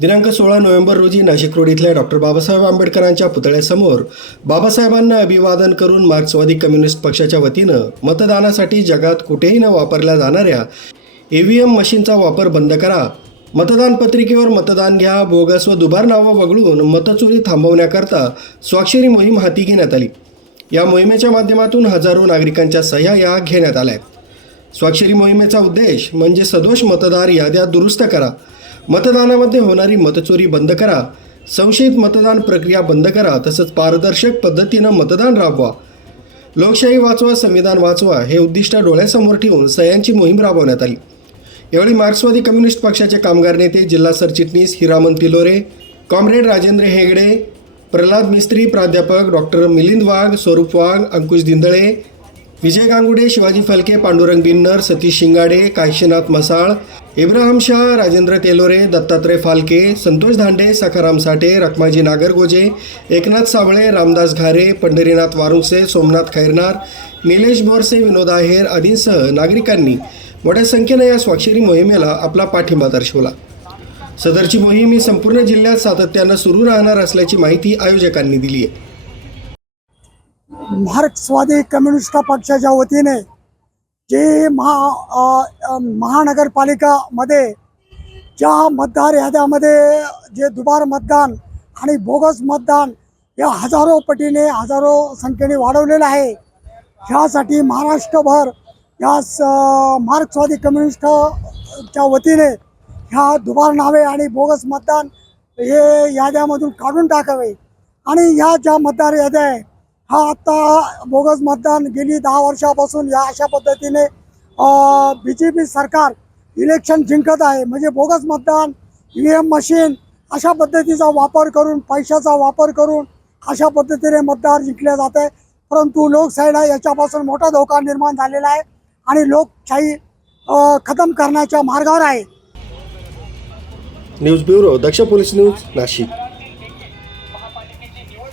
दिनांक सोळा नोव्हेंबर रोजी नाशिक रोड इथल्या डॉक्टर बाबासाहेब आंबेडकरांच्या पुतळ्यासमोर बाबासाहेबांना अभिवादन करून मार्क्सवादी कम्युनिस्ट पक्षाच्या वतीनं मतदानासाठी जगात कुठेही न वापरल्या जाणाऱ्या ईव्हीएम व्ही एम मशीनचा वापर बंद करा. मतदान पत्रिकेवर मतदान घ्या बोगस व दुबार नावं वगळून मतचोरी थांबवण्याकरता स्वाक्षरी मोहीम हाती घेण्यात आली. या मोहिमेच्या माध्यमातून हजारो नागरिकांच्या सह्या या घेण्यात आल्या. स्वाक्षरी मोहिमेचा उद्देश म्हणजे सदोष मतदार याद्या दुरुस्त करा. मतदानामध्ये होणारी मतचोरी बंद करा. संशयित मतदान प्रक्रिया बंद करा तसंच पारदर्शक पद्धतीनं मतदान राबवा. लोकशाही वाचवा संविधान वाचवा हे उद्दिष्ट डोळ्यासमोर ठेवून सह्यांची मोहीम राबवण्यात आली. यावेळी मार्क्सवादी कम्युनिस्ट पक्षाचे कामगार नेते जिल्हा सरचिटणीस हिरामन तिलोरे कॉम्रेड राजेंद्र हेगडे प्रल्हाद मिस्त्री प्राध्यापक डॉक्टर मिलिंद वाघ स्वरूप वाघ अंकुश दिंदळे विजय गांगुडे शिवाजी फलके पांडुरंग बिन्नर सतीश शिंगाडे काशीनाथ मसाळ इब्राहिम शाह राजेंद्र तेलोरे दत्तात्रय फालके संतोष धांडे सखाराम साठे रखमाजी नागरगोजे एकनाथ सावळे रामदास घारे पंढरीनाथ वारुंगसे सोमनाथ खैरनार निलेश बोरसे विनोद आहेर आदींसह नागरिकांनी मोठ्या संख्येनं या स्वाक्षरी मोहिमेला आपला पाठिंबा दर्शवला. सदरची मोहीम ही संपूर्ण जिल्ह्यात सातत्यानं सुरू राहणार असल्याची माहिती आयोजकांनी दिली आहे मार्क्सवादी कम्युनिस्ट पक्षाच्या वतीने जे महा महानगरपालिकामध्ये ज्या मतदार याद्यामध्ये जे दुबार मतदान आणि बोगस मतदान या हजारो पटीने हजारो संख्येने वाढवलेलं आहे ह्यासाठी महाराष्ट्रभर या स मार्क्सवादी कम्युनिस्टच्या वतीने ह्या दुबार नावे आणि बोगस मतदान हे याद्यामधून काढून टाकावे. आणि ह्या ज्या मतदार याद्या आहे हा आता बोगस मतदान गेली दहा वर्षापासून या अशा पद्धतीने बी जे पी सरकार इलेक्शन जिंकत आहे. म्हणजे बोगस मतदान ई एम मशीन अशा पद्धतीचा वापर करून पैशाचा वापर करून अशा पद्धतीने मतदार जिंकले जात आहे. परंतु लोकशाहीला याच्यापासून मोठा धोका निर्माण झालेला आहे आणि लोकशाही खतम करण्याच्या मार्गावर आहे. News bureau Daksh police news Nashik.